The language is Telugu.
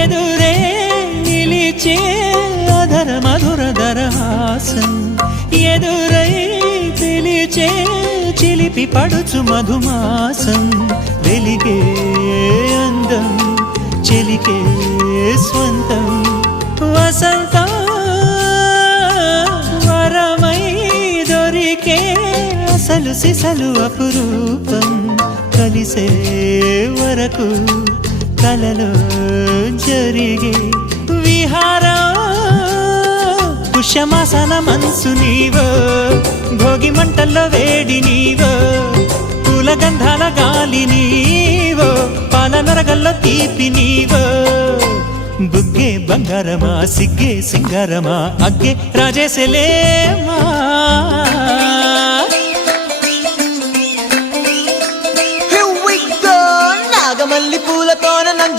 ఎదురే నిలిచే అధర మధుర దరహాసం ఎదురై పిలిచే చిలిపి పడుచు మధుమాసం వెలిగే అందం చెలికే స్వంతం వసంతం వరమై దొరికే అసలు సిసలు అపురూపం కలిసే వరకు కలలో జరిగే విహారం పుష్యమాసన మనసు నీవో భోగి మంటల్లో వేడి నీవో పూల గంధాల గాలి నీవో పాల నరగల్లో తీపి నీవో బుగ్గే బంగారమా సిగ్గే సింగారమా అగ్గే రాజేసలేమా